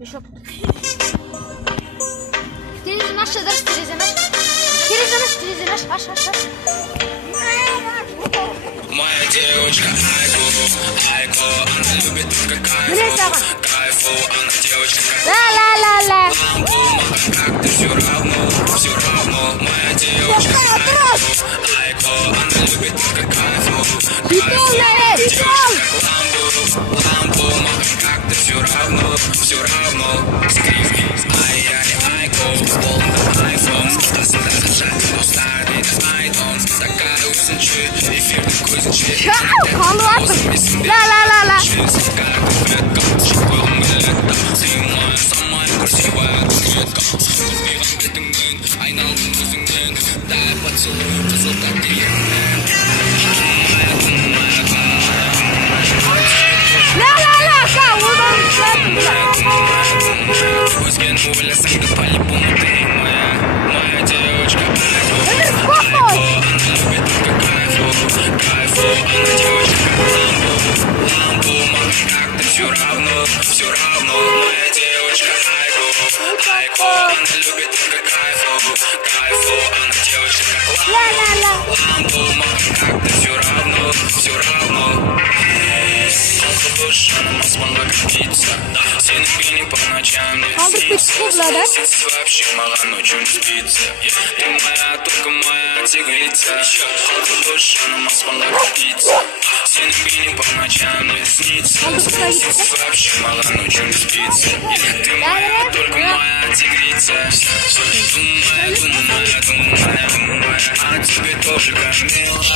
Еще. Телевизор наш, даже телевизор наш. Телевизор наш, аш. Моя девочка Айко, она любит только кайфу, она девочка Ла-ла-ла-ла. лампу, как-то все равно, моя девочка Айко, она любит только кайфу, лампу, как-то все равно, ай-яй, Айко, полный айфон, такая усынчы, эфир такой зачем. Ла-ла-ла-ла. Самая красивая брюнетка. Айналдың өзіңнен, дай поцелуй, қызыл тәттіленнен. Ла-ла-ла-ла. Өзгені ойласаң да по-любому ты моя девочка. Кайфу, она девочка лампу, как-то все равно, моя девочка Айко, она любит только кайфу, она девочка лампу, как-то все равно. Алкоголь, она смогла катиться, сенің бейнең по ночам не снится, вообще маған ночью не спится, ты моя, только моя тигрица. Алкоголь, она смогла катиться, сенің бейнең по ночам не снится, вообще маған ночью не спится, ты моя, только моя тигрица. Думаю, о тебе тоже как мило.